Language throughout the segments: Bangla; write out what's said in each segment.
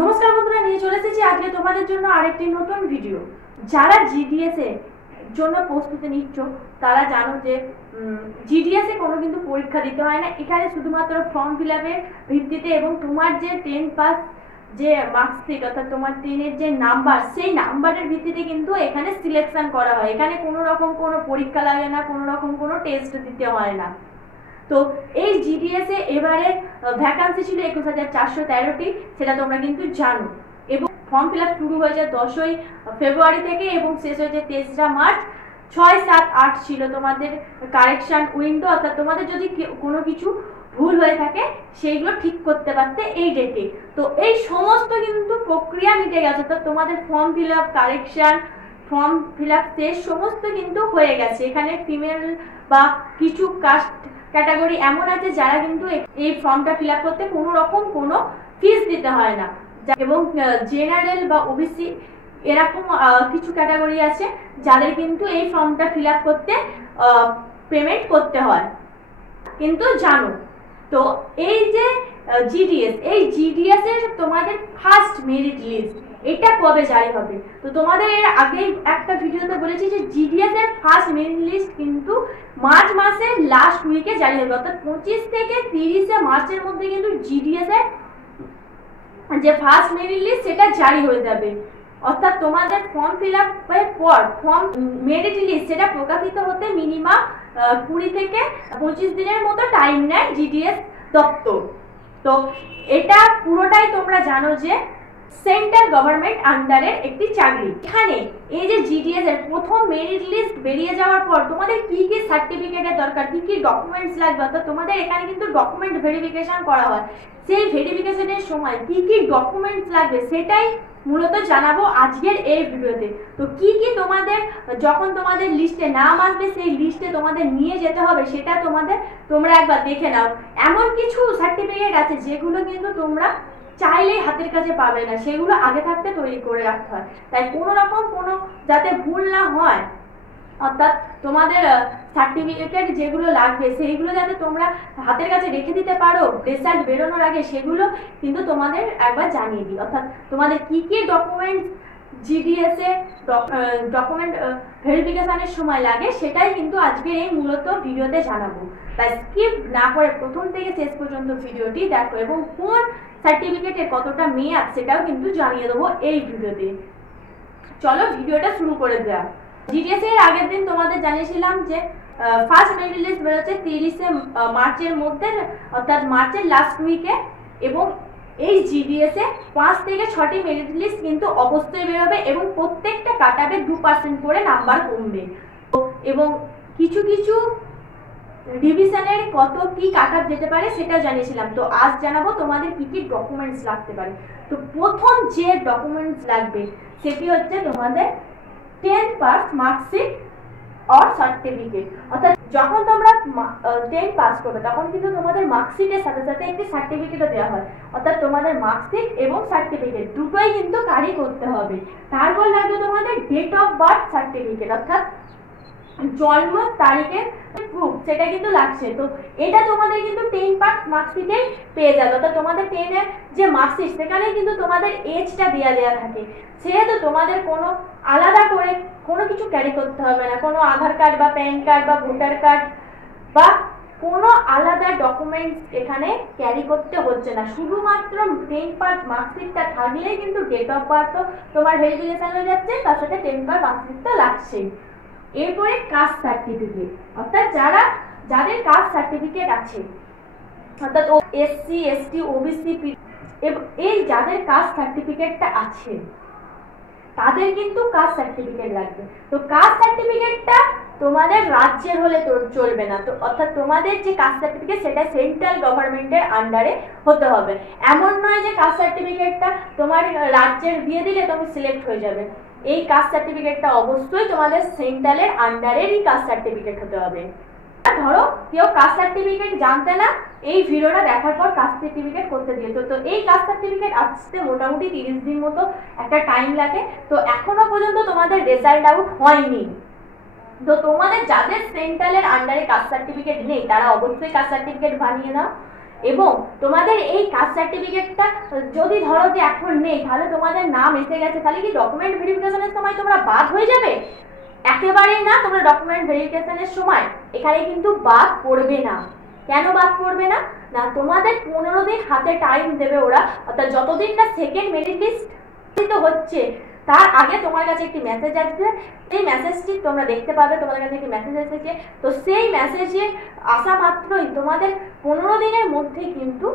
নমস্কার বন্ধুরা, নিয়ে চলে এসেছি আজকে তোমাদের জন্য আরেকটি নতুন ভিডিও। যারা জিডিএস এর জন্য প্রস্তুতি নিচ্ছ তারা জানো যে জিডিএস এ কোনো কিন্তু পরীক্ষা দিতে হয় না। এখানে শুধুমাত্র ফর্ম ফিল আপের ভিত্তিতে এবং তোমার যে 10 পাস যে মার্কশিট অর্থাৎ তোমার 10-এর যে নাম্বার, সেই নাম্বারের ভিত্তিতে কিন্তু এখানে সিলেকশন করা হয়। এখানে কোনো রকম কোনো পরীক্ষা লাগে না, কোনো রকম কোনো টেস্ট দিতে হয় না। তো এই জিডিএস এ এবারে ভ্যাকান্সি ছিল 21,413টি, সেটা তোমরা কিন্তু জানো। এবং ফর্ম ফিল আপ শুরু হয়েছে 10ই ফেব্রুয়ারি থেকে এবং শেষ হয়েছে 23 মার্চ। 6, 7, 8 ছিল তোমাদের কারেকশন উইন্ডো, অর্থাৎ তোমাদের যদি কোনো কিছু ভুল হয়ে থাকে সেইগুলো ঠিক করতে পারতে এই ডেটে। তো এই সমস্ত কিন্তু প্রক্রিয়া মিটে গেছে, অর্থাৎ তোমাদের form fill up, correction, form fill up শেষ সমস্ত কিন্তু হয়ে গেছে। এখানে ফিমেল বা কিছু কাস্ট ক্যাটাগরি এমন আছে যারা কিন্তু এই ফর্মটা ফিল আপ করতে কোনো রকম কোনো ফিস দিতে হয় না, এবং জেনারেল বা ওবিসি এরকম কিছু ক্যাটাগরি আছে যাদের কিন্তু এই ফর্মটা ফিল আপ করতে পেমেন্ট করতে হয় কিন্তু জানো। তো এই যে জিডিএস, এই জিডিএস এর তোমাদের ফার্স্ট মেরিট লিস্ট এটা কবে জারি হবে? তো তোমাদের এর আগেই একটা ভিডিওতে বলেছি যে জিডিএস এর ফার্স্ট মেরিট লিস্ট কিন্তু মার্চ মাসের লাস্ট উইকে জারি হবে, অর্থাৎ 25 থেকে 30 মার্চের মধ্যে কিন্তু জিডিএস এর যে ফার্স্ট মেরিট লিস্ট সেটা জারি হয়ে যাবে। অর্থাৎ তোমাদের ফর্ম ফিল আপের পর ফর্ম মেরিট লিস্ট সেটা প্রকাশিত হতে মিনিমাম 20 থেকে 25 দিনের মতো টাইম নেয় জিডিএস দপ্তর। তো এটা পুরোটাই তোমরা জানো যে সেন্ট্রাল গভর্নমেন্ট আন্ডারের একটি চাকরি। এখানে এই যে জিডিএস এর প্রথম মেরিট লিস্ট বেরিয়ে যাওয়ার পর তোমাদের কি কি সার্টিফিকেটের দরকার, কি কি ডকুমেন্টস লাগবে, অর্থাৎ তোমাদের এখানে কিন্তু ডকুমেন্ট ভেরিফিকেশন করা হয়। সেই ভেরিফিকেশনের সময় কি কি ডকুমেন্টস লাগবে সেটাই মূলত জানাবো আজকের এই ভিডিওতে। তো কি কি তোমাদের যখন তোমাদের লিস্টে নাম আসবে সেই লিস্টে তোমাদের নিয়ে যেতে হবে সেটা তোমরা একবার দেখে নাও। এমন কিছু সার্টিফিকেট আছে যেগুলো কিন্তু তোমরা চাইলেই হাতের কাছে পাবে না, সেগুলো আগে থাকতে তৈরি করে রাখতে হয়। তাই কোনো রকম কোনো যাতে ভুল না হয়, অর্থাৎ তোমাদের সার্টিফিকেট যেগুলো লাগবে সেইগুলো যাতে তোমরা হাতের কাছে রেখে দিতে পারো রেজাল্ট বেরোনোর আগে, সেগুলো কিন্তু তোমাদের একবার জানিয়ে দিই। অর্থাৎ তোমাদের কি কি ডকুমেন্টস জিডিএস এ ডকুমেন্ট ভেরিফিকেশনের সময় লাগে সেটাই কিন্তু আজকে এই মূলত ভিডিওতে জানাবো। তাই স্কিপ না করে প্রথম থেকে শেষ পর্যন্ত ভিডিওটি দেখো, এবং কোন সার্টিফিকেটের কতটা মেয়াদ সেটাও কিন্তু জানিয়ে দেবো এই ভিডিওতে। চলো ভিডিওটা শুরু করে দেওয়া। জিডিএস এর আগের দিন তোমাদের জানিয়েছিলাম যে ফার্স্ট মেরিট লিস্ট বেরোচ্ছে 30 মার্চের মধ্যে, অর্থাৎ মার্চের লাস্ট উইকে। এবং এই জিডিএস এ 5 থেকে 6টি মেরিট লিস্ট কিন্তু অবশ্যই বেরোবে এবং প্রত্যেকটা কাটাবে 2% করে নাম্বার কমবে। এবং কিছু কিছু ডিভিশনের কত কি কাটার যেতে পারে সেটা জানিয়েছিলাম। তো আজ জানাবো তোমাদের কি কি ডকুমেন্টস লাগতে পারে। তো প্রথম যে ডকুমেন্টস লাগবে সেটি হচ্ছে তোমাদের 10 পাস মার্কশিট আর সার্টিফিকেট। অর্থাৎ যখন তোমরা 10 পাস করবে তখন কিন্তু তোমাদের মার্কশিটের সাথে সাথে একটি সার্টিফিকেটও দেওয়া হয়, অর্থাৎ তোমাদের মার্কশিট এবং সার্টিফিকেট দুটোই কিন্তু ক্যারি করতে হবে। তারপর লাগবে তোমাদের ডেট অফ বার্থ সার্টিফিকেট, অর্থাৎ জন্ম তারিখের প্রুফ, সেটা কিন্তু লাগছে। তো এটা তোমাদের কিন্তু 10 পাস মার্কশিটে পেয়ে যাবে, অর্থাৎ তোমাদের 10 এর যে মার্কশিট সেখানে কিন্তু তোমাদের এজটা দেওয়া থাকে, সেহেতু তোমাদের কোনো আলাদা করে কোনো কিছু ক্যারি করতে হবে না, কোনো আধার কার্ড বা প্যান কার্ড বা ভোটার কার্ড বা কোনো আলাদা ডকুমেন্টস এখানে ক্যারি করতে হচ্ছে না। শুধুমাত্র 10 পাস মার্কশিটটা থাকলেই কিন্তু ডেট অফ বার্থ তোমার ভেরিফিকেশন হয়ে যাচ্ছে, তার সাথে 10 পাস মার্কশিটটা লাগছেই। এরপরে কাস্ট সার্টিফিকেট, অর্থাৎ যাদের কাস্ট সার্টিফিকেট আছে, অর্থাৎ এসসি, এসটি, ওবিসি, এই যাদের কাস্ট সার্টিফিকেটটা আছে তাদের কিন্তু কাস্ট সার্টিফিকেট লাগবে। তো কাস্ট সার্টিফিকেটটা তোমাদের রাজ্যের হলে চলবে না, তো অর্থাৎ তোমাদের যে কাস্ট সার্টিফিকেট সেটা সেন্ট্রাল গভর্নমেন্টের আন্ডারে হতে হবে। এমন নয় যে কাস্ট সার্টিফিকেটটা তোমার রাজ্যের দিয়ে দিলে তুমি সিলেক্ট হয়ে যাবে। এই কাস্ট সার্টিফিকেটটা অবশ্যই তোমাদের সেন্ট্রালের আন্ডারেরই কাস্ট সার্টিফিকেট হতে হবে। ধরো কেউ কাস্ট সার্টিফিকেট জানতে না, এই ভিডিওটা দেখার পর কাস্ট সার্টিফিকেট করতে দিয়েছো, তো এই কাস্ট সার্টিফিকেট আসতে মোটামুটি 30 দিন মতো একটা টাইম লাগে। তো এখনো পর্যন্ত তোমাদের রেজাল্ট আউট হয়নি। তো তোমাদের যাদের সেন্ট্রালের আন্ডারে কাস্ট সার্টিফিকেট নেই তারা অবশ্যই কাস্ট সার্টিফিকেট বানিয়ে নাও। এবং তোমাদের এই কাস্ট সার্টিফিকেটটা যদি ধরো যে এখন নেই, তাহলে তোমাদের নাম এসে গেছে, তাহলে কি ডকুমেন্ট ভেরিফিকেশনের সময় তোমরা বাদ হয়ে যাবে? একেবারেই না, তোমরা ডকুমেন্ট ভেরিফিকেশনের সময় এখানে কিন্তু বাদ পড়বে না। কেন বাদ পড়বে না? না, তোমাদের 15 দিন হাতে টাইম দেবে ওরা, অর্থাৎ যতদিন না সেকেন্ড মেরিট লিস্ট হচ্ছে তার আগে তোমার কাছে একটি মেসেজ আসবে। সেই মেসেজটি তোমরা দেখতে পাবে, তোমাদের কাছে একটি মেসেজ এসেছে। তো সেই মেসেজে আসা মাত্রই তোমাদের 15 দিনের মধ্যে কিন্তু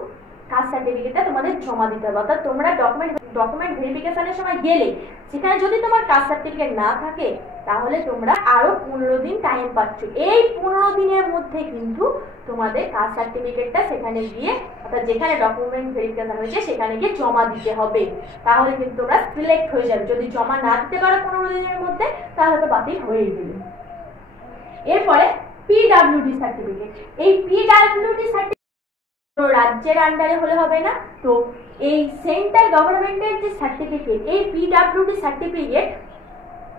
কাস্ট সার্টিফিকেটটা তোমাদের জমা দিতে হবে। অর্থাৎ তোমরা ডকুমেন্ট ভেরিফিকেশনের সময় গেলে সেখানে যদি তোমার কাস্ট সার্টিফিকেট না থাকে, তাহলে তোমরা আরো 15 দিন টাইম পাচ্ছ। এই 15 দিনের মধ্যে কিন্তু তোমাদের কাস্ট সার্টিফিকেটটা সেখানে গিয়ে, অর্থাৎ যেখানে ডকুমেন্ট ভেরিফিকেশন হয়েছে সেখানে গিয়ে জমা দিতে হবে। তাহলে কিন্তু তোমরা সিলেক্ট হয়ে যাবে। যদি জমা না দিতে পারো 15 দিনের মধ্যে, তাহলে তো বাতিল হয়েই গেলে। এরপরে পিডব্লিউডি সার্টিফিকেট। এই পিডব্লিউডি সার্টিফিকেট রাজ্যের আন্ডারে হলে হবে না, তো এই সেন্ট্রাল গভর্নমেন্টের যে সার্টিফিকেট, এই পিডব্লিউডি সার্টিফিকেট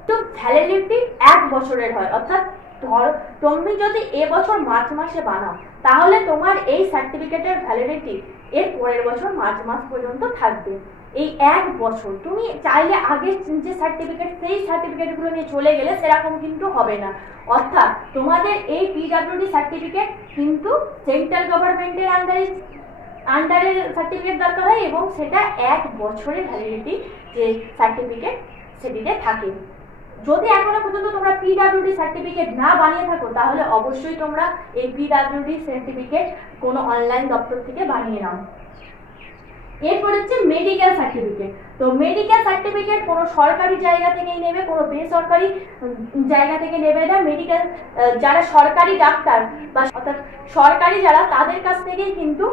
তো ভ্যালিডিটি 1 বছরের হয়। অর্থাৎ ধরো তুমি যদি এবছর মার্চ মাসে বানাও, তাহলে তোমার এই সার্টিফিকেটের ভ্যালিডিটি এর পরের বছর মার্চ মাস পর্যন্ত থাকবে। এই 1 বছর তুমি চাইলে আগে যে সার্টিফিকেট, সেই সার্টিফিকেটগুলো নিয়ে চলে গেলে সেরকম কিন্তু হবে না। অর্থাৎ তোমাদের এই পিডব্লিউডি সার্টিফিকেট কিন্তু সেন্ট্রাল গভর্নমেন্টের আন্ডারের সার্টিফিকেট দরকার হয়, এবং সেটা 1 বছরের ভ্যালিডিটি যে সার্টিফিকেট সেটিতে থাকে। যদি এখনো পর্যন্ত তোমরা পিডব্লিউডি সার্টিফিকেট না বানিয়ে থাকো, তাহলে অবশ্যই তোমরা এই পিডব্লিউডি সার্টিফিকেট কোনো অনলাইন দপ্তর থেকে বানিয়ে নাও। এরপর হচ্ছে মেডিকেল সার্টিফিকেট। তো মেডিকেল সার্টিফিকেট কোনো সরকারি জায়গা থেকেই নেবে, কোনো বেসরকারি জায়গা থেকে নেবে না। মেডিকেল যারা সরকারি ডাক্তার বা অর্থাৎ সরকারি যারা, তাদের কাছ থেকেই কিন্তু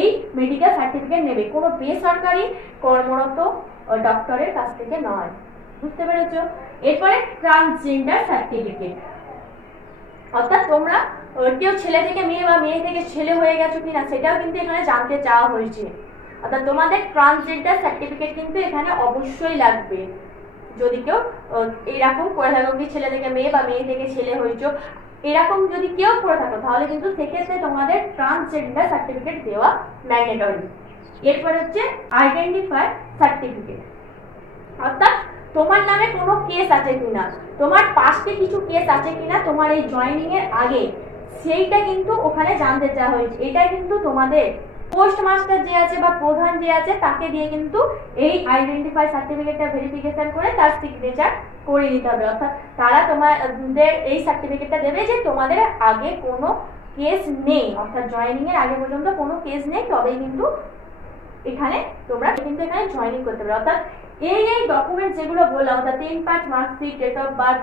এই মেডিকেল সার্টিফিকেট নেবে, কোনো বেসরকারি কর্মরত ডক্টরের কাছ থেকে নয়। বুঝতে পেরেছ? এরপরে ট্রান্সজেন্ডার সার্টিফিকেট। অর্থাৎ তোমরা কেউ ছেলে থেকে মেয়ে বা মেয়ে থেকে ছেলে হয়ে গেছো কিনা, সেটাও কিন্তু এখানে জানতে চাওয়া হয়েছে। অর্থাৎ তোমাদের ট্রান্সজেন্ডার সার্টিফিকেট কিন্তু এখানে অবশ্যই লাগবে। যদি কেউ এরকম করে থাকো কি ছেলে থেকে মেয়ে বা মেয়ে থেকে ছেলে হয়েছো, এরকম যদি কেউ করে থাকো, তাহলে কিন্তু সেক্ষেত্রে তোমাদের ট্রান্সজেন্ডার সার্টিফিকেট দেওয়া ম্যান্ডেটরি। এরপর হচ্ছে আইডেন্টিফাই সার্টিফিকেট। অর্থাৎ তোমার নামে কোনো কেস আছে কিনা, তোমার পাস্টে কিছু কেস আছে কিনা তোমার এই জয়েনিং এর আগে, সেইটা কিন্তু ওখানে জানতে চাওয়া হয়েছে। এটা কিন্তু তোমাদের পোস্টমাস্টার যে আছে বা প্রধান যে আছে, তাকে দিয়ে কিন্তু এই আইডেন্টিফাই সার্টিফিকেটটা ভেরিফিকেশন করে তার সিগনেচার করে নিতে হবে। অর্থাৎ তারা তোমাদের এই সার্টিফিকেটটা দেবে যে তোমাদের আগে কোনো কেস নেই, অর্থাৎ জয়েনিং এর আগে পর্যন্ত কোনো কেস নেই, তবেই কিন্তু এখানে তোমরা কিন্তু এখানে জয়েনিং করতে পারবে। অর্থাৎ এই ডকুমেন্ট যেগুলো বললাম, অর্থাৎ 10 pass marksheet, date of birth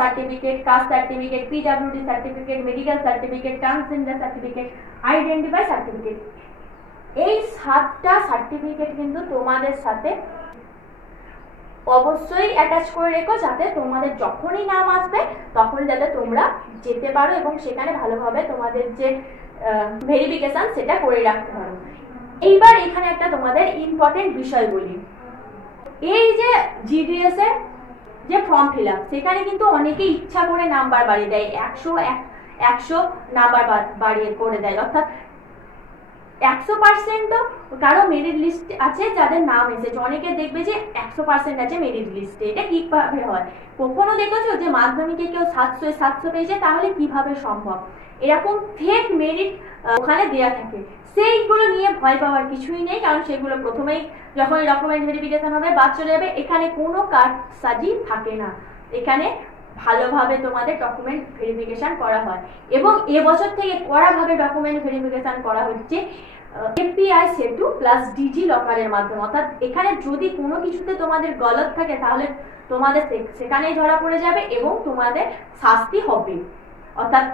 certificate, caste certificate, PWD certificate, medical certificate, transgender certificate, identify certificate, এই 7টা সার্টিফিকেট কিন্তু তোমাদের সাথে অবশ্যই অ্যাটাচ করে রেখো, যাতে তোমাদের যখনই নাম আসবে তখনই যাতে তোমরা যেতে পারো এবং সেখানে ভালোভাবে তোমাদের যে ভেরিফিকেশন সেটা করে রাখতে পারো। এইবার এখানে একটা তোমাদের ইম্পর্টেন্ট বিষয় বলি। এই যে জিডিএস এর যে ফর্ম ফিল আপ, সেখানে কিন্তু অনেকে ইচ্ছা করে নাম্বার বাড়িয়ে দেয়, 100 নাম্বার বাড়িয়ে করে দেয়। অর্থাৎ 100% কারো মেরিট লিস্ট আছে যাদের নাম এসেছে, অনেকে দেখবে যে 100% আছে মেরিট লিস্টে। এটা কিভাবে হয়? কখনো দেখেছো যে মাধ্যমিকে কেউ 700 পেয়েছে? তাহলে কিভাবে সম্ভব? এরকম ফেক মেরিট ওখানে দেওয়া থাকে। সেইগুলো নিয়ে ভয় পাওয়ার কিছুই নেই, কারণ সেগুলো প্রথমেই যখন ডকুমেন্ট ভেরিফিকেশন হবে বাদ চলে যাবে। এখানে কোনো কারসাজি থাকে না, এখানে ভালোভাবে তোমাদের ডকুমেন্ট ভেরিফিকেশন করা হয় এবং এবছর থেকে কড়াভাবে ডকুমেন্ট ভেরিফিকেশন করা হচ্ছে এপিআই সেতু প্লাস ডিজি লকারের মাধ্যমে। অর্থাৎ এখানে যদি কোনো কিছুতে তোমাদের গলত থাকে, তাহলে তোমাদের সেখানেই ধরা পড়ে যাবে এবং তোমাদের শাস্তি হবে। অর্থাৎ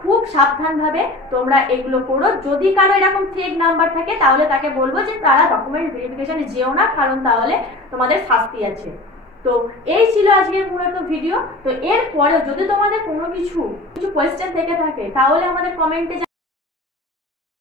খুব সাবধানভাবে তোমরা এগুলো করো। যদি কারো এরকম ফেক নাম্বার থাকে, তাহলে তাকে বলবো যে তারা ডকুমেন্ট ভেরিফিকেশনে যেও না, কারণ তাহলে তোমাদের শাস্তি আছে। তো এই ছিল আজকের মূলত ভিডিও। তো এরপরে যদি তোমাদের কোনো কিছু কোয়েশ্চেন থেকে থাকে, তাহলে আমাদের কমেন্টে